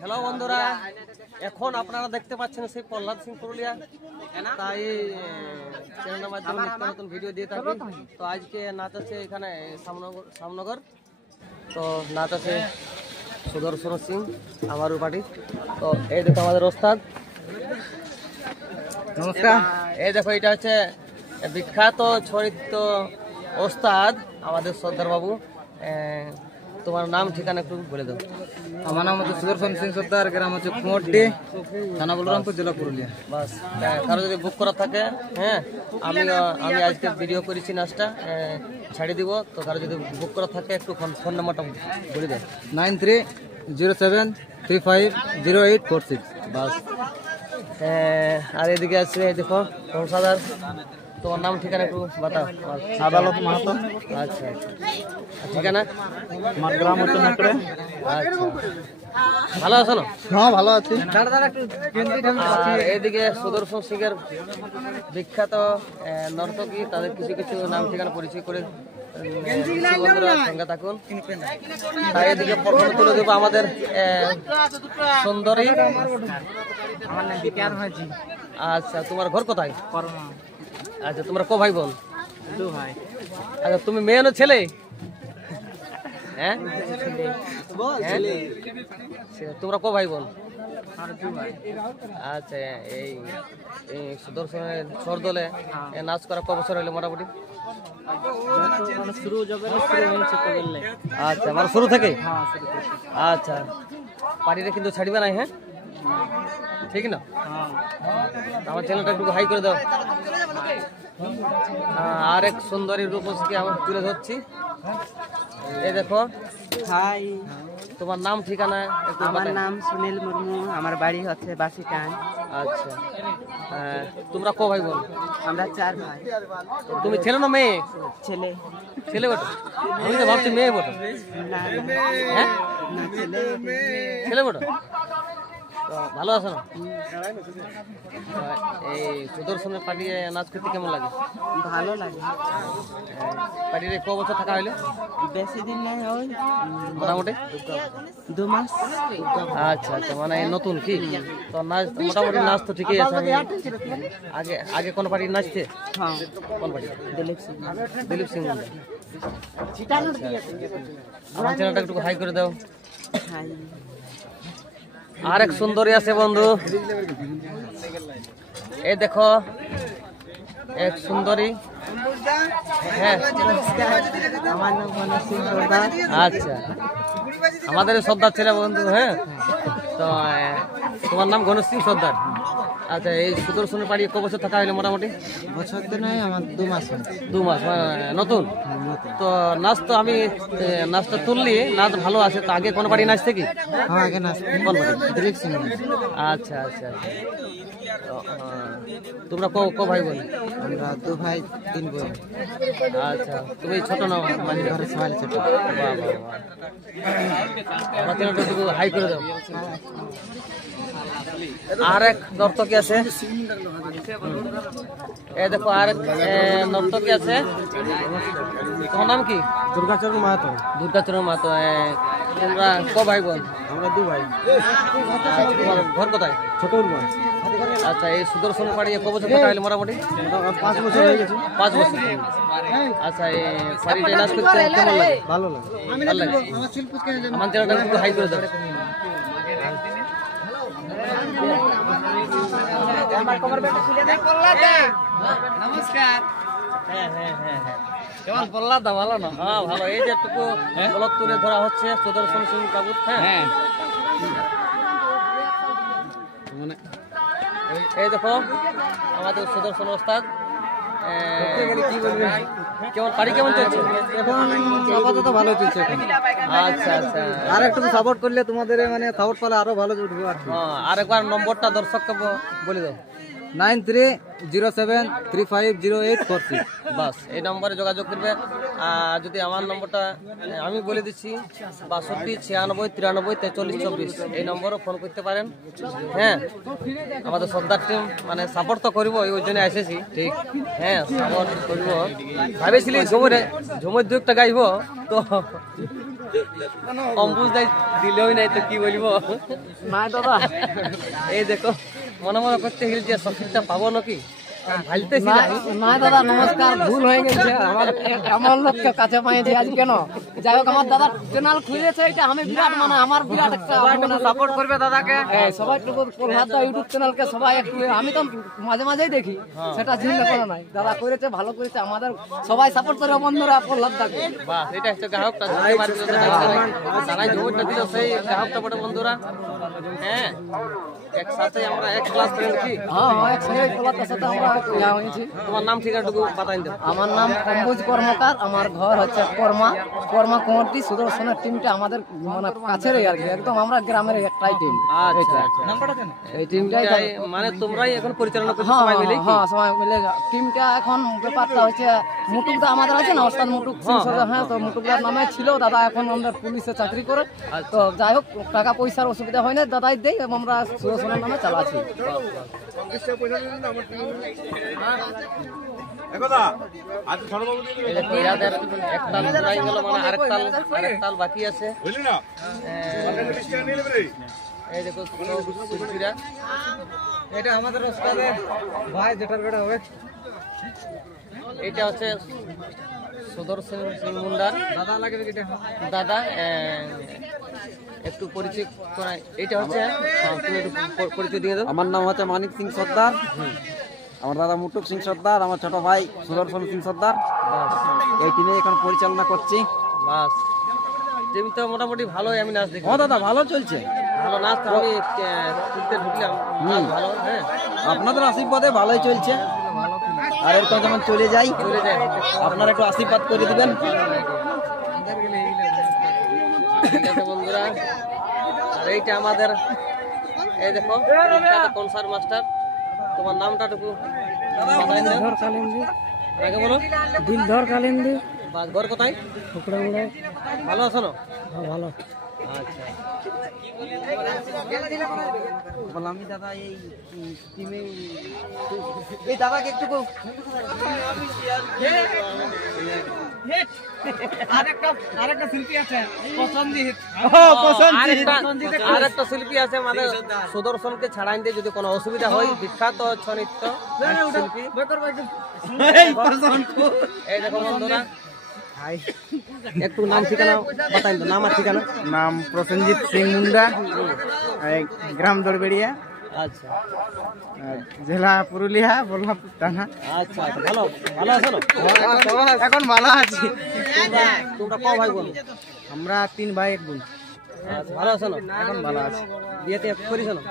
Hello বন্ধুরা, এখন আপনারা দেখতে পাচ্ছেন সেই প্রহ্লাদ সিং পুরুলিয়া, তাই চ্যানেলের মাধ্যমে নিত্য নতুন ভিডিও দিয়ে থাকি। তো আজকে নাচ আছে এখানে সামনগর, তো নাচ আছে সুদর্শন সিং আমার পার্টি। তো এই দেখো আমাদের ওস্তাদ, নমস্কার। এই দেখো এটা হচ্ছে বিখ্যাত চরিত্র ওস্তাদ আমাদের সর্দার বাবু। তোমার নাম ঠিকানা একটু বলে দাও। আমার নাম হচ্ছে সুদর্শন সিং সর্দার, গ্রাম হচ্ছে কুমোরডি, থানা বলরামপুর, জেলা পুরুলিয়া। বাস, কারো যদি বুক করা থাকে, হ্যাঁ আমি আজকে ভিডিও করেছি নাচটা, ছাড়িয়ে দিব। তো কারো যদি বুক করা থাকে একটু ফোন নাম্বারটা বলে দেয়। 9307350846। বাস, আর এদিকে আছে দেখো সংসাদার, তোমার নাম ঠিকানা একটু বাতাও। আদালত মাহাতো। আচ্ছা, ঠিকানা আমার গ্রাম হচ্ছে নেকড়ে। আচ্ছা, ভালো আছো না? হ্যাঁ, ভালো আছি। আর এদিকে সুদর্শন সিং এর বিখ্যাত নর্তকী, তাদের কিছু কিছু নাম ঠিকানা পরিচয় করে সঙ্গে থাকুন। তাই এদিকে প্রথমে তুলে দেবো আমাদের সুন্দরী। আচ্ছা, তোমার ঘর কোথায়? আচ্ছা, তোমরা কো ভাই বোন? আচ্ছা, তুমি মেয়ে না ছেলে? হ্যাঁ, তোমরা কো ভাই বোন? আচ্ছা, এই সুদর্শনের ছোট দলে নাচ করা ক বছর হইলো মোটামুটি? আচ্ছা, মানে শুরু থেকে? আচ্ছা, পার্টিটা কিন্তু ছাড়বে না, হ্যাঁ ঠিক না? আমার চ্যানেলটা একটু হাই করে দাও। আর এক সুন্দরী রূপসীকে আমি তুলে ধরছি। এই দেখো, হাই, তোমার নাম ঠিকানা? আমার নাম সুনীল মুর্মু, আমার বাড়ি হচ্ছে বাসিকান। আচ্ছা, তোমরা ক ভাই বোন? আমরা 4 ভাই। তুমি ছেলে না মেয়ে? ছেলে। ছেলে বটো? আমি তো ভাবছি মেয়ে বটো। হ্যাঁ, ছেলে বটো। তো ভালো আছো না? এই সুদর্শনের পার্টি নাচ করতে কেমন লাগে? ভালো লাগে। পার্টিতে ক বছর থাকা হইলে? বেশি দিন নাই, ওই মোটামুটি 2 মাস। আচ্ছা আচ্ছা, মানে নতুন কি? তো নাচ মোটামুটি নাচ তো ঠিকই আছে। আগে আগে কোন পার্টি নাচতে? হ্যাঁ, কোন পার্টি? দিলীপ সিং। দিলীপ সিং। আমার চ্যানেলটা একটু হাই করে দাও। হাই। আর এক সুন্দরী আছে বন্ধু, এই দেখো এক সুন্দরী। হ্যাঁ, আমার নাম গণেশ সিং সর্দার। আচ্ছা, আমাদের সর্দার ছেলে বন্ধু। হ্যাঁ, তো তোমার নাম গণেশ সিং সর্দার। আচ্ছা, এই সুদর্শনের বাড়ি ক বছর থাকা হইলো মোটামুটি? বছর তো নাই, আমার 2 মাস। 2 মাস, নতুন। তো নাচ তো আমি নাচটা তুললি, নাচ ভালো আছে। তো আগে কোন বাড়ি নাচতে কি? হ্যাঁ, আগে নাচ কোন বাড়ি? দিলীপ সিং। আচ্ছা আচ্ছা, তোমরা ক ভাই বোন? আমরা 2 ভাই 3 বোন। আচ্ছা, তুমি ছোট নাও? মানে ঘরে সবাই ছোট। আমার চ্যানেলটা একটু হাই করে দাও। আর এক নর্তকী আছে, এই দেখো আর এক নর্তকী আছে। তোমার নাম কি? দুর্গাচরণ মাহাতো। দুর্গাচরণ মাহাতো। তোমরা ক ভাই বোন? আমরা 2 ভাই। তোমার ঘর কোথায়? ছোট উর্বন। আচ্ছা, এই সুদর্শন বাড়ি ক বছর থাকা হইলে মোটামুটি? 5 বছর হয়ে গেছে। 5 বছর। আচ্ছা, এই বাড়িতে নাচ করতে কেমন লাগে? ভালো লাগে। ভালো লাগে। আমার চ্যানেলটা একটু হাই করে দাও। নমস্কার। হ্যাঁ হ্যাঁ হ্যাঁ হ্যাঁ, কেমন প্রহ্লাদ দা? ভালো না? হ্যাঁ ভালো। এই যেটুকু ব্লগ তুলে ধরা হচ্ছে সুদর্শন সিং বাবু। হ্যাঁ, এই দেখো আমাদের সুদর্শন ওস্তাদ। কেমন পারি কেমন চলছে? এখন আপাতত ভালো চলছে এখন। আচ্ছা আচ্ছা, আর একটু সাপোর্ট করলে তোমাদের, মানে সাপোর্ট পেলে আরো ভালো উঠবে আর কি। আরেকবার নম্বরটা দর্শককে বলে দাও। 9307350846। বাস, এই নম্বরে যোগাযোগ করবে। আর যদি আমার নম্বরটা আমি বলে দিচ্ছি, 62 96 93 43 24, এই নম্বরও ফোন করতে পারেন। হ্যাঁ, আমাদের সর্দার টিম মানে সাপোর্ট তো করবো, ওই জন্য এসেছি। ঠিক, হ্যাঁ সাপোর্ট করবো। ভাবেছিলি ঝুমুর 2 একটা গাইব, তো অম্বুজ দাই দিলেও নাই তো কি বলবো না দাদা এই দেখো মনে মনে করতে গেলে যে সঠিকটা পাবো নাকি ভালতেছি না না দাদা নমস্কার, ভুল হয়ে গেছে আমার, এমন লোককে কাছে পাইছি আজ কেন। যাই হোক আমার দাদা চ্যানেল খুলেছে, এটা আমি বিরাট মানে আমার বিরাট একটা সাপোর্ট করবে দাদাকে। সবাই একটু প্রহ্লাদ দা ইউটিউব চ্যানেলকে সবাই একটু, আমি তো মাঝে মাঝেই দেখি, সেটা চিন্তা করে নাই। দাদা করেছে, ভালো করেছে, আমাদের সবাই সাপোর্ট করে বন্ধুরা প্রহ্লাদ দাকে। বাহ, এটা হচ্ছে গ্রাহকটা তারাই জমিটা দিল সেই গ্রাহকটা বটে বন্ধুরা। হ্যাঁ, একসাথে আমরা এক ক্লাস ফ্রেন্ড কি। হ্যাঁ একসঙ্গে প্রহ্লাদের সাথে আমরা ইয়া হয়েছি। তোমার নাম ঠিকানাটুকু বাতাই দেব। আমার নাম অম্বুজ কর্মকার, আমার ঘর হচ্ছে কর্মা কুমারটি। সুদর্শনের টিমটা আমাদের মানে কাছেরই আর কি, একদম আমরা গ্রামের একটাই টিম। আচ্ছা, এই টিমটাই মানে তোমরাই এখন পরিচালনা করছো হ্যাঁ সবাই মিলে কি? হ্যাঁ সবাই মিলে টিমটা। এখন ব্যাপারটা হচ্ছে মুটুকদা আমাদের আছে না, ওস্তাদ মুটুক সিং সরদার। হ্যাঁ, তো মুটুকদার নামে ছিল দাদা, এখন আমরা পুলিশে চাকরি করে। তো যাই হোক, টাকা পয়সার অসুবিধা হয় না, দাদাই দেয় এবং আমরা সুদর্শনের নামে চালাচ্ছি। এই যে পিরাদের একতাল প্রায় গেল, মানে আরেকতাল বাকি আছে। এই দেখো শিল্পীরা, এটা আমাদের ওস্তাদের ভাই যেটার বেটা হবে। এটা হচ্ছে সুদর্শন সিং মুন্ডার দাদা লাগে এটা দাদা। একটু পরিচয় করাই, এটা হচ্ছে তুমি একটু পরিচয় দিয়ে দাও। আমার নাম হচ্ছে মানিক সিং সর্দার, আমার দাদা মুটুক সিং সর্দার, আমার ছোট ভাই সুদর্শন সিং সর্দার। এই টিমে এখন পরিচালনা করছি। বাস, টিম তো মোটামুটি ভালোই, আমি নাচ দেখি। ও দাদা ভালো চলছে, ভালো নাচ তো, আমি তুলতে ঢুকলাম, নাচ ভালো। হ্যাঁ, আপনাদের আশীর্বাদে ভালোই চলছে। আর এরকম যেমন চলে যাই, চলে যায়। আপনারা একটু আশীর্বাদ করে দিবেন। ঠিক আছে বন্ধুরা, আর এইটা আমাদের, এই দেখো কনসার্ট মাস্টার। তোমার নামটাটুকু আগে বলো। দিলধর কালিন্দি, বাস, ঘর কোথায়? ভালো আছো না? ভালো। আচ্ছা, বললাম দাদা এই টিমে এই দাদাকে একটু আরেকটা শিল্পী আছে পছন্দিত। আরেকটা শিল্পী আছে, মানে সুদর্শনকে ছাড়াই দিয়ে যদি কোনো অসুবিধা হয়, বিখ্যাত ছনিত্য শিল্পী। এই দেখো বন্ধুরা, একটু নাম ঠিকানা বাতাই তো, নাম আর ঠিকানা। নাম প্রসেনজিৎ সিং মুন্ডা, গ্রাম দরবেড়িয়া, আচ্ছা জেলা পুরুলিয়া, বল্লভপুর থানা। আচ্ছা, ভালো ভালো আছো না? এখন ভালো আছি। তোমরা ক ভাই বোন? আমরা 3 ভাই 1 বোন। আচ্ছা, ভালো আছো না? এখন ভালো আছি। বিয়েতে করিস না?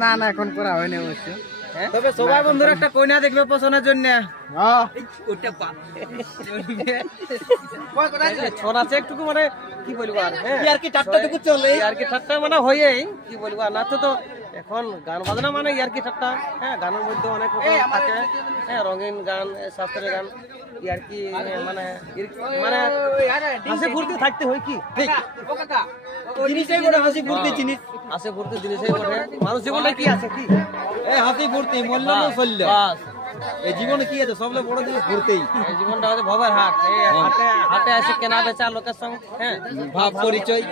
না না, এখন করা হয়নি অবশ্য। হ্যাঁ, তবে সবাই বন্ধুরা একটা কইনা দেখবে পছন্দের জন্য। ছন আছে একটু, মানে কি বলবো আর। হ্যাঁ, আর কি টাট্টাটুকু চলে, আর কি ঠাট্টা মানে হয়েই, কি বলবো আর। নাচতে তো এখন গান বাজনা মানে ইয়ার কি ঠাট্টা। হ্যাঁ, গানের মধ্যে অনেক রকম থাকে। হ্যাঁ, রঙিন গান, শাস্ত্রের গান, ইয়ার কি মানে মানে হাসি ফুর্তি থাকতে হয় কি। ঠিক, জিনিসই বড় হাসি ফুর্তি জিনিস। হাসি ফুর্তি জিনিসই বটে। মানুষ জীবনে কি আছে কি? এই হাসি ফুর্তি মূল্য না শল্য। বাস, এই জীবনে কি আছে, সবলে বড় জিনিস ফুর্তি। এই জীবনটা হচ্ছে ভবের হাট। এই হাটে আসে কেনা বেচা লোকের সঙ্গে। হ্যাঁ, ভাব পরিচয়,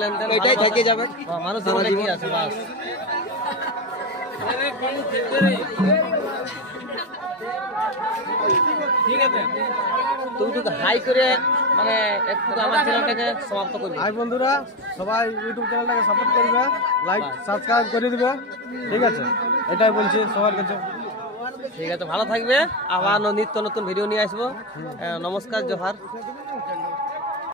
লেনদেন, এটাই থেকে যাবে। মানুষ জীবনে কি আছে। বাস, ঠিক আছে, তুমি তো হাই করে মানে একটু আমার চ্যানেলটাকে সমাপ্ত করবে। হাই বন্ধুরা, সবাই ইউটিউব চ্যানেলটাকে সাপোর্ট করবে, লাইক সাবস্ক্রাইব করে দিবে। ঠিক আছে, এটাই বলছি সবার কাছে। ঠিক আছে, ভালো থাকবে। আবার নিত্য নতুন ভিডিও নিয়ে আসবো। নমস্কার, জোহার।